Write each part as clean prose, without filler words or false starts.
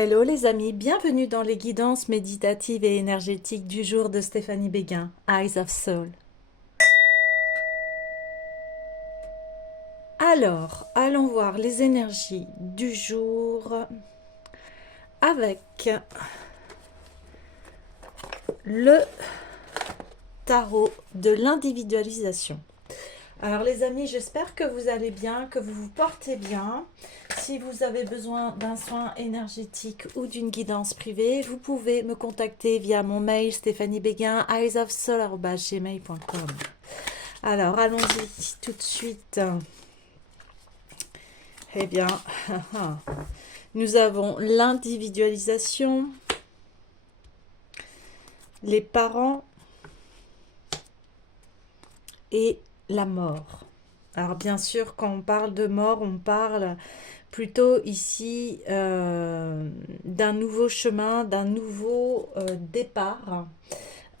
Hello les amis, bienvenue dans les guidances méditatives et énergétiques du jour de Stéphanie Béguin, Eyes of Soul. Alors, allons voir les énergies du jour avec le tarot de l'individualisation. Alors les amis, j'espère que vous allez bien, que vous vous portez bien. Si vous avez besoin d'un soin énergétique ou d'une guidance privée, vous pouvez me contacter via mon mail stéphaniebeguin@eyesofsoul@gmail.com. Alors allons-y tout de suite. Eh bien, nous avons l'individualisation, les parents et la mort. Alors bien sûr, quand on parle de mort, on parle plutôt ici d'un nouveau chemin, d'un nouveau départ.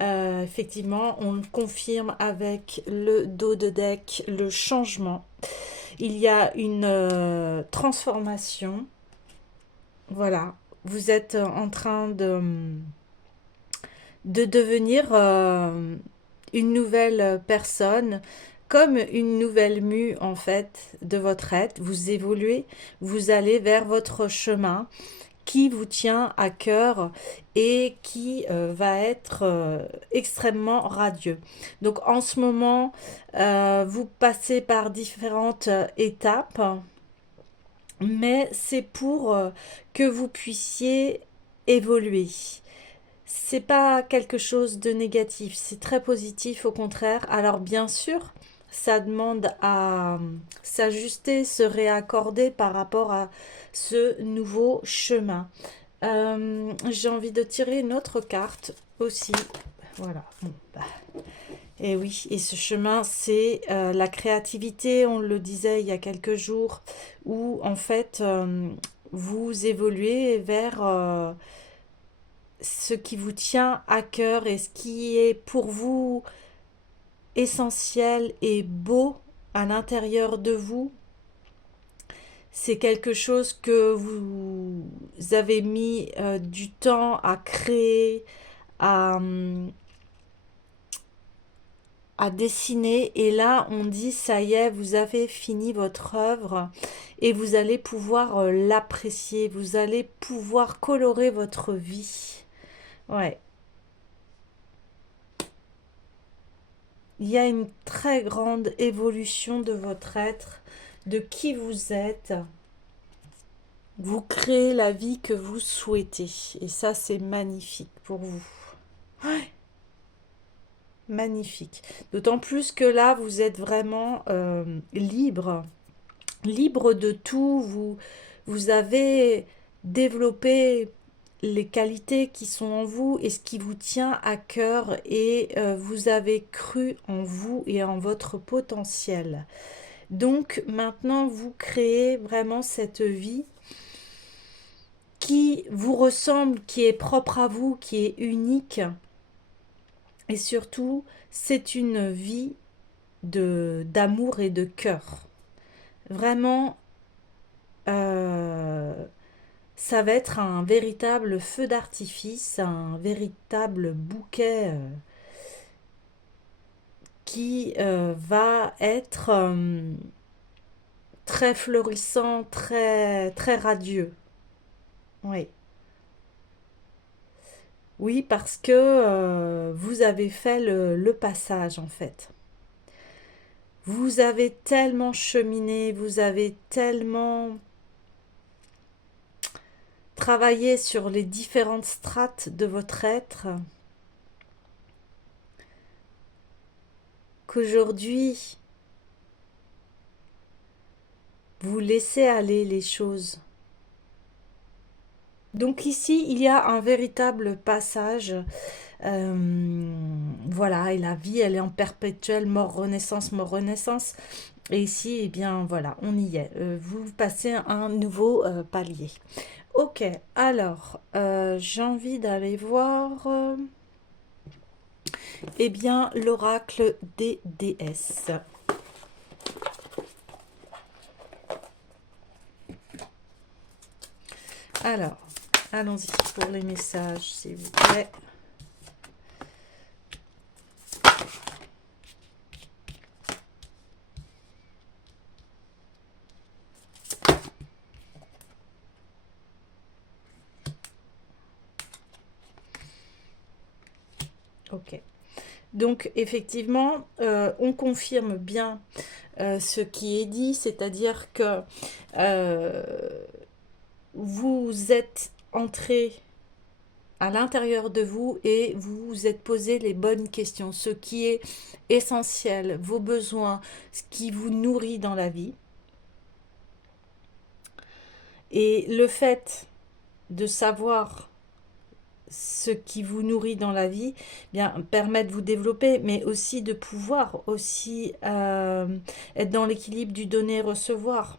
Effectivement, on le confirme avec le dos de deck, le changement. Il y a une transformation. Voilà, vous êtes en train de devenir une nouvelle personne, comme une nouvelle mue en fait de votre être. Vous évoluez, vous allez vers votre chemin qui vous tient à cœur et qui va être extrêmement radieux. Donc en ce moment, vous passez par différentes étapes, mais c'est pour que vous puissiez évoluer. C'est pas quelque chose de négatif, c'est très positif au contraire. Alors bien sûr, ça demande à s'ajuster, se réaccorder par rapport à ce nouveau chemin. J'ai envie de tirer une autre carte aussi. Voilà. Bon, bah. Et oui, et ce chemin, c'est la créativité, on le disait il y a quelques jours, où en fait, vous évoluez vers ce qui vous tient à cœur et ce qui est pour vous essentiel et beau à l'intérieur de vous. C'est quelque chose que vous avez mis du temps à créer, à, à dessiner. Et là, on dit, ça y est, vous avez fini votre œuvre et vous allez pouvoir l'apprécier. Vous allez pouvoir colorer votre vie. Ouais. Il y a une très grande évolution de votre être, de qui vous êtes. Vous créez la vie que vous souhaitez. Et ça, c'est magnifique pour vous. Ouais, magnifique. D'autant plus que là, vous êtes vraiment libre. Libre de tout. Vous avez développé les qualités qui sont en vous et ce qui vous tient à cœur et vous avez cru en vous et en votre potentiel. Donc maintenant, vous créez vraiment cette vie qui vous ressemble, qui est propre à vous, qui est unique. Et surtout, c'est une vie d'amour et de cœur. Vraiment, euh, ça va être un véritable feu d'artifice, un véritable bouquet qui va être très florissant, très, très radieux. Oui. Oui, parce que vous avez fait le passage en fait. Vous avez tellement cheminé, vous avez tellement travaillé sur les différentes strates de votre être qu'aujourd'hui, vous laissez aller les choses. Donc ici, il y a un véritable passage. Voilà, et la vie, elle est en perpétuelle mort-renaissance, mort-renaissance. Et ici, eh bien, voilà, on y est. Vous passez un nouveau palier. Ok, alors, j'ai envie d'aller voir, eh bien, l'oracle des déesses. Alors, Allons-y pour les messages, s'il vous plaît. Ok. Donc, effectivement, on confirme bien ce qui est dit, c'est-à-dire que euh, vous êtes entré à l'intérieur de vous et vous vous êtes posé les bonnes questions, ce qui est essentiel, vos besoins, ce qui vous nourrit dans la vie. Et le fait de savoir ce qui vous nourrit dans la vie, bien permet de vous développer, mais aussi de pouvoir aussi être dans l'équilibre du donner-recevoir.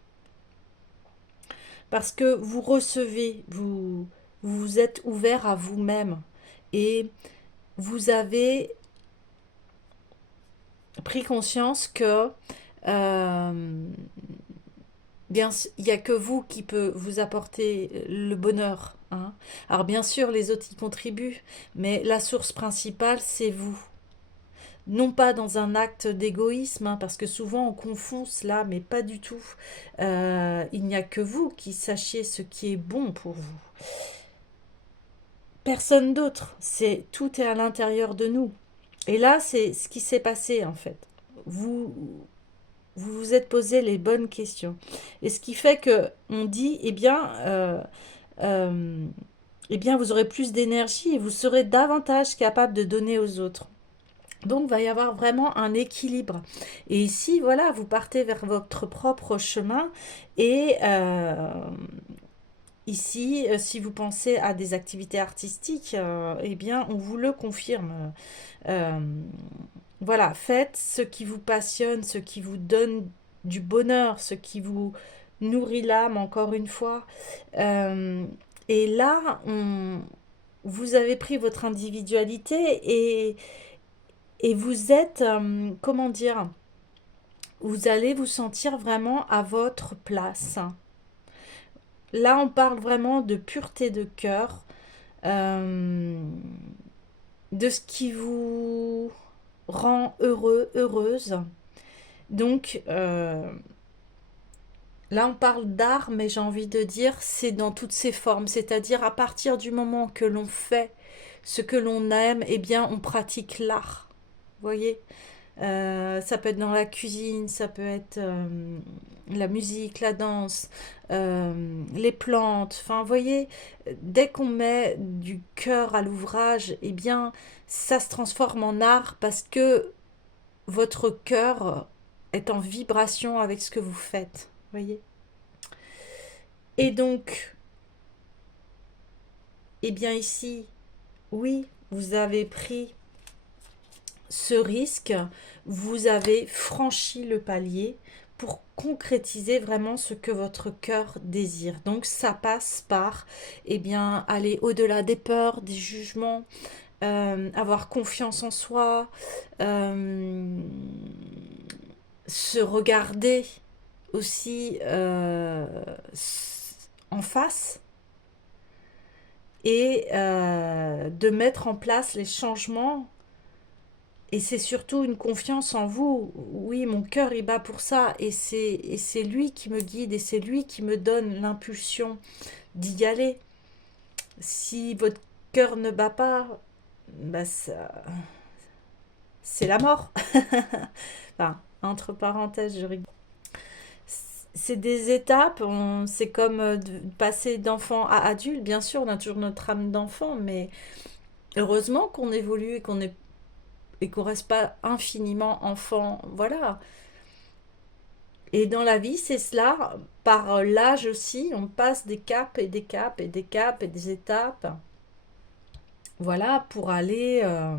Parce que vous recevez, vous êtes ouvert à vous-même et vous avez pris conscience que euh, bien, il n'y a que vous qui peut vous apporter le bonheur, hein. Alors bien sûr, les autres y contribuent, mais la source principale, c'est vous. Non pas dans un acte d'égoïsme, hein, parce que souvent on confond cela, mais pas du tout. Il n'y a que vous qui sachiez ce qui est bon pour vous. Personne d'autre. C'est tout est à l'intérieur de nous. Et là, c'est ce qui s'est passé en fait. Vous vous vous êtes posé les bonnes questions. Et ce qui fait que on dit, euh, eh bien, vous aurez plus d'énergie et vous serez davantage capable de donner aux autres. Donc, il va y avoir vraiment un équilibre. Et ici, voilà, vous partez vers votre propre chemin. Et ici, si vous pensez à des activités artistiques, eh bien, on vous le confirme. Euh, voilà, faites ce qui vous passionne, ce qui vous donne du bonheur, ce qui vous nourrit l'âme, encore une fois. Euh, et là, vous avez pris votre individualité et vous êtes, comment dire, vous allez vous sentir vraiment à votre place. Là, on parle vraiment de pureté de cœur, euh, de ce qui vous rend heureux, heureuse. Donc, là, on parle d'art, mais j'ai envie de dire, c'est dans toutes ses formes. C'est-à-dire, à partir du moment que l'on fait ce que l'on aime, eh bien, on pratique l'art. Vous voyez. Ça peut être dans la cuisine, ça peut être la musique, la danse, les plantes. Enfin, vous voyez, dès qu'on met du cœur à l'ouvrage, eh bien, ça se transforme en art parce que votre cœur est en vibration avec ce que vous faites. Vous voyez. Et donc, eh bien ici, oui, vous avez pris ce risque, vous avez franchi le palier pour concrétiser vraiment ce que votre cœur désire. Donc ça passe par eh bien, aller au-delà des peurs, des jugements, avoir confiance en soi, euh, se regarder aussi en face et de mettre en place les changements. Et c'est surtout une confiance en vous. Oui, mon cœur il bat pour ça et c'est lui qui me guide et c'est lui qui me donne l'impulsion d'y aller. Si votre cœur ne bat pas, bah c'est la mort. Enfin, entre parenthèses, je rigole. C'est des étapes, c'est comme de passer d'enfant à adulte. Bien sûr, on a toujours notre âme d'enfant, mais heureusement qu'on évolue et qu'on reste pas infiniment enfant. Voilà. Et dans la vie, c'est cela. Par l'âge aussi, on passe des caps et des caps et des caps et des étapes. Voilà, pour aller à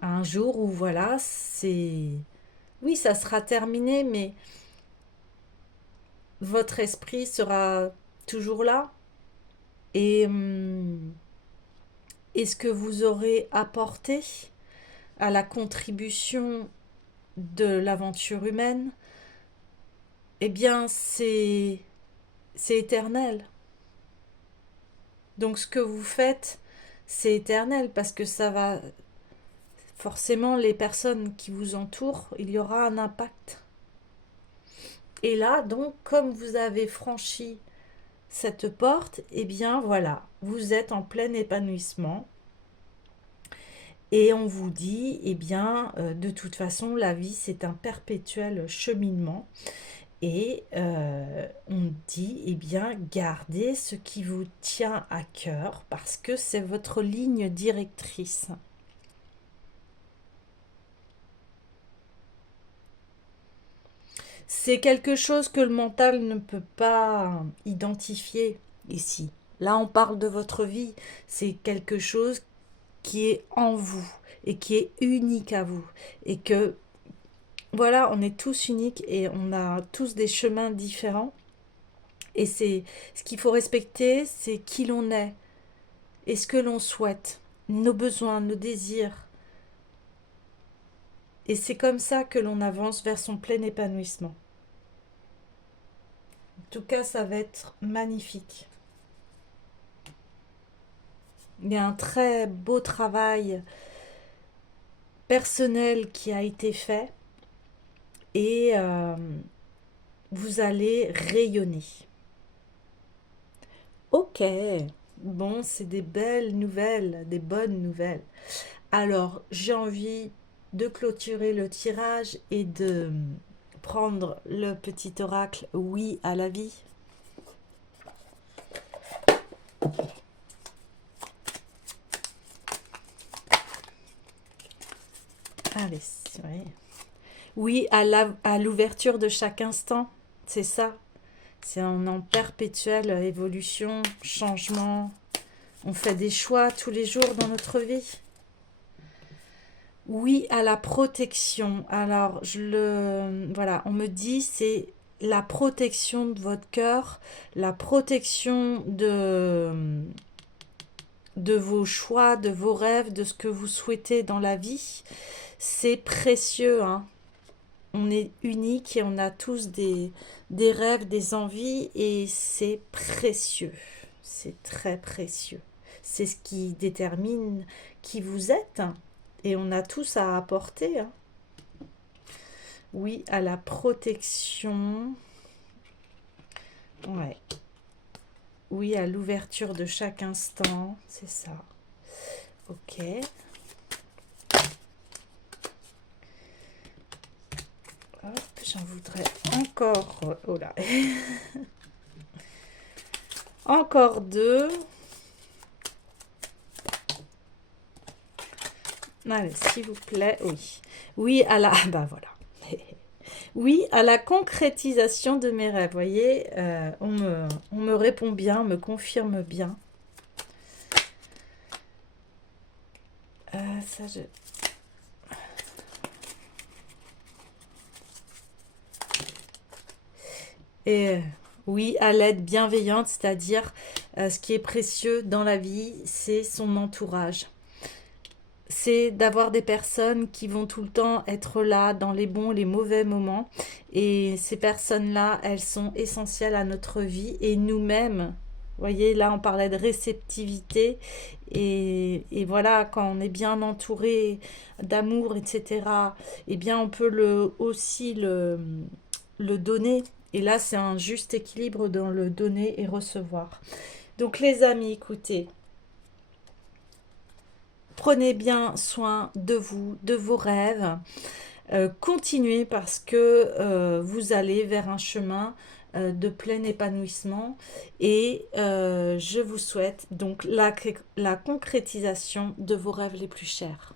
un jour où, voilà, c'est... Oui, ça sera terminé, mais votre esprit sera toujours là. Et est-ce que vous aurez apporté à la contribution de l'aventure humaine? Eh bien, c'est éternel. Donc ce que vous faites, c'est éternel parce que ça va forcément les personnes qui vous entourent, il y aura un impact. Et là, donc, comme vous avez franchi cette porte, eh bien voilà, vous êtes en plein épanouissement. Et on vous dit, eh bien, de toute façon, la vie, c'est un perpétuel cheminement. Et on dit, eh bien, gardez ce qui vous tient à cœur parce que c'est votre ligne directrice. C'est quelque chose que le mental ne peut pas identifier ici. Là, on parle de votre vie. C'est quelque chose qui est en vous et qui est unique à vous. Et que, voilà, on est tous uniques et on a tous des chemins différents. Et c'est ce qu'il faut respecter, c'est qui l'on est et ce que l'on souhaite, nos besoins, nos désirs. Et c'est comme ça que l'on avance vers son plein épanouissement. En tout cas, ça va être magnifique. Il y a un très beau travail personnel qui a été fait et vous allez rayonner. Ok, bon, c'est des belles nouvelles, des bonnes nouvelles. Alors, j'ai envie de clôturer le tirage et de prendre le petit oracle oui à la vie. Allez, oui. Oui à l'ouverture de chaque instant, c'est ça. C'est en perpétuelle évolution, changement. On fait des choix tous les jours dans notre vie. Oui à la protection. Alors, voilà, on me dit c'est la protection de votre cœur, la protection de vos choix, de vos rêves, de ce que vous souhaitez dans la vie. C'est précieux, hein. On est unique et on a tous des rêves, des envies et c'est précieux. C'est très précieux. C'est ce qui détermine qui vous êtes et on a tous à apporter, hein. Oui, à la protection. Ouais. Oui, à l'ouverture de chaque instant. C'est ça. Ok. Hop, j'en voudrais encore. Oh là. Encore deux. Allez, s'il vous plaît, oui. Oui, à la... Ah bah voilà. Oui, à la concrétisation de mes rêves. Vous voyez, on me répond bien, me confirme bien. Ça, je... Et oui, à l'aide bienveillante, c'est-à-dire ce qui est précieux dans la vie, c'est son entourage. C'est d'avoir des personnes qui vont tout le temps être là dans les bons, les mauvais moments. Et ces personnes-là, elles sont essentielles à notre vie et nous-mêmes. Vous voyez, là, on parlait de réceptivité. Et voilà, quand on est bien entouré d'amour, etc., eh bien, on peut aussi le donner. Et là, c'est un juste équilibre dans le donner et recevoir. Donc, les amis, écoutez, prenez bien soin de vous, de vos rêves. Continuez parce que vous allez vers un chemin de plein épanouissement et je vous souhaite donc la concrétisation de vos rêves les plus chers.